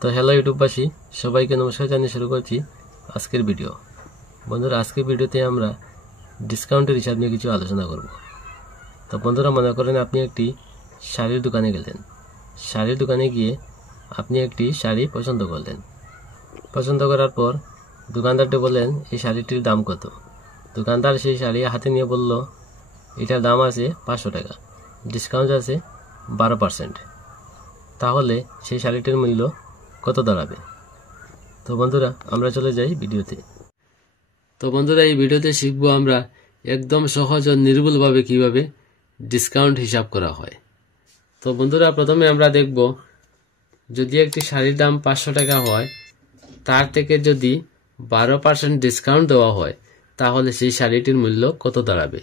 তো হ্যালো ইউটিউববাসী, সবাইকে নমস্কার জানিয়ে শুরু করছি আজকের ভিডিও। বন্ধুরা, আজকের ভিডিওতে আমরা ডিসকাউন্টের হিসাব নিয়ে কিছু আলোচনা করব। তো বন্ধুরা, মনে করেন আপনি একটি শাড়ির দোকানে গেলেন। শাড়ির দোকানে গিয়ে আপনি একটি শাড়ি পছন্দ করলেন। পছন্দ করার পর দোকানদারটি বললেন এই শাড়িটির দাম কত। দোকানদার সেই শাড়ি হাতে নিয়ে বলল এটার দাম আছে 500 টাকা, ডিসকাউন্ট আছে 12%। তাহলে সেই শাড়িটির মূল্য কত দাঁড়াবে? তো বন্ধুরা, আমরা চলে যাই ভিডিওতে। তো বন্ধুরা, এই ভিডিওতে শিখবো আমরা একদম সহজ ও নির্ভুলভাবে কিভাবে ডিসকাউন্ট হিসাব করা হয়। তো বন্ধুরা, প্রথমে আমরা দেখব যদি একটি শাড়ির দাম 500 টাকা হয়, তার থেকে যদি 12% ডিসকাউন্ট দেওয়া হয় তাহলে সেই শাড়িটির মূল্য কত দাঁড়াবে।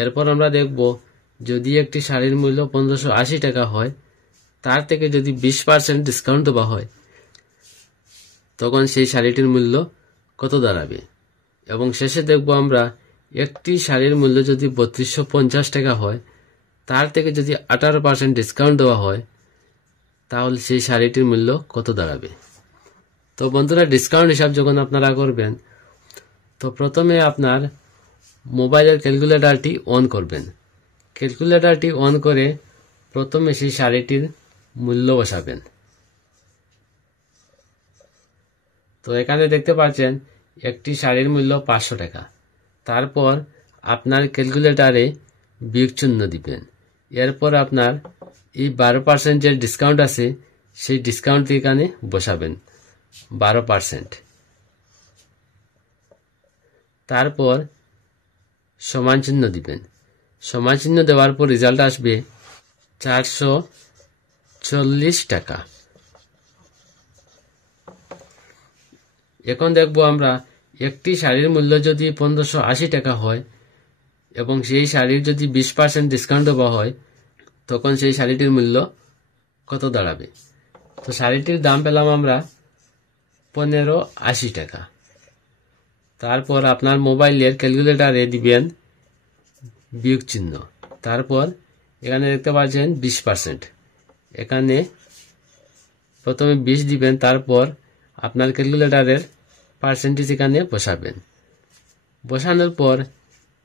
এরপর আমরা দেখব যদি একটি শাড়ির মূল্য 1580 টাকা হয়, তার থেকে যদি 20% ডিসকাউন্ট দেওয়া হয় তখন সেই শাড়িটির মূল্য কত দাঁড়াবে। এবং শেষে দেখব আমরা একটি শাড়ির মূল্য যদি 3250 টাকা হয়, তার থেকে যদি 18% ডিসকাউন্ট দেওয়া হয় তাহলে সেই শাড়িটির মূল্য কত দাঁড়াবে। তো বন্ধুরা, ডিসকাউন্ট হিসাব যখন আপনারা করবেন, তো প্রথমে আপনার মোবাইলের ক্যালকুলেটরটি অন করবেন। ক্যালকুলেটরটি অন করে প্রথমে সেই শাড়িটির মূল্য বসাবেন। তো এখানে দেখতে পাচ্ছেন একটি শাড়ির মূল্য 500 টাকা। তারপর আপনার ক্যালকুলেটরে বিয়োগ চিহ্ন দিবেন। এরপর আপনার এই 12% যে ডিসকাউন্ট আছে সেই ডিসকাউন্ট এখানে বসাবেন 12%। তারপর সমান চিহ্ন দিবেন। সমান চিহ্ন দেওয়ার পর রেজাল্ট আসবে 440 টাকা। এখন দেখব আমরা একটি শাড়ির মূল্য যদি 1580 টাকা হয় এবং সেই শাড়ির যদি 20% ডিসকাউন্ট দেওয়া হয় তখন সেই শাড়িটির মূল্য কত দাঁড়াবে। তো শাড়িটির দাম পেলাম আমরা 1580 টাকা। তারপর আপনার মোবাইলের ক্যালকুলেটরে দিবেন বিয়োগ চিহ্ন। তারপর এখানে দেখতে পাচ্ছেন 20%। এখানে প্রথমে 20 দিবেন, তারপর আপনার ক্যালকুলেটরের পার্সেন্টেজ এখানে বসাবেন। বসানোর পর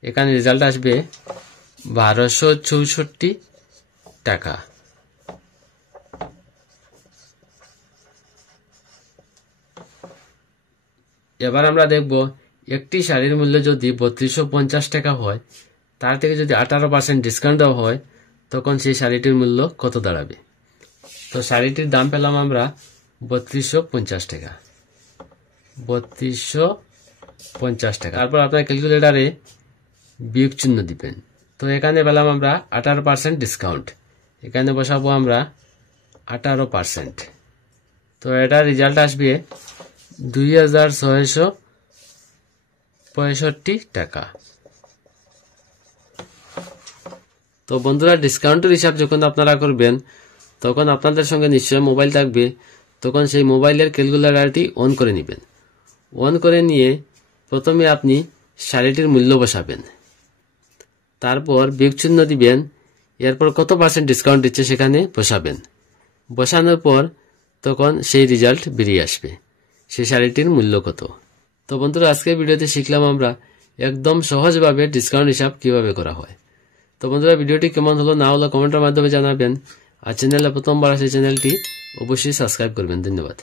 এখানে রেজাল্ট আসবে 1264 টাকা। এবার আমরা দেখব একটি শাড়ির মূল্য যদি 3250 টাকা হয়, তার থেকে যদি 18% ডিসকাউন্ট দেওয়া হয় তখন সেই শাড়িটির মূল্য কত দাঁড়াবে। তো শাড়িটির দাম পেলাম আমরা 3250 টাকা। 3250 টাকা। তারপর আপনার ক্যালকুলেটরে বিয়োগ চিহ্ন দিবেন। তো এখানে পেলাম আমরা 18% ডিসকাউন্ট। এখানে বসাবো আমরা 18%। তো এটার রেজাল্ট আসবে 2665 টাকা। তো বন্ধুরা, ডিসকাউন্টের হিসাব যখন আপনারা করবেন তখন আপনাদের সঙ্গে নিশ্চয় মোবাইল থাকবে। তখন সেই মোবাইলের ক্যালকুলেটরটি অন করে নেবেন। অন করে নিয়ে প্রথমে আপনি শাড়িটির মূল্য বসাবেন। তারপর বিয়োগ চিহ্ন দিবেন। এরপর কত পার্সেন্ট ডিসকাউন্ট দিচ্ছে সেখানে বসাবেন। বসানোর পর তখন সেই রেজাল্ট বেরিয়ে আসবে সেই শাড়িটির মূল্য কত। তো বন্ধুরা, আজকের ভিডিওতে শিখলাম আমরা একদম সহজভাবে ডিসকাউন্ট হিসাব কিভাবে করা হয়। তো বন্ধুরা, ভিডিওটি কেমন হলো না হলো কমেন্টের মাধ্যমে জানাবেন। আর চ্যানেলে প্রথমবার আসে চ্যানেলটি অবশ্যই সাবস্ক্রাইব করবেন। ধন্যবাদ।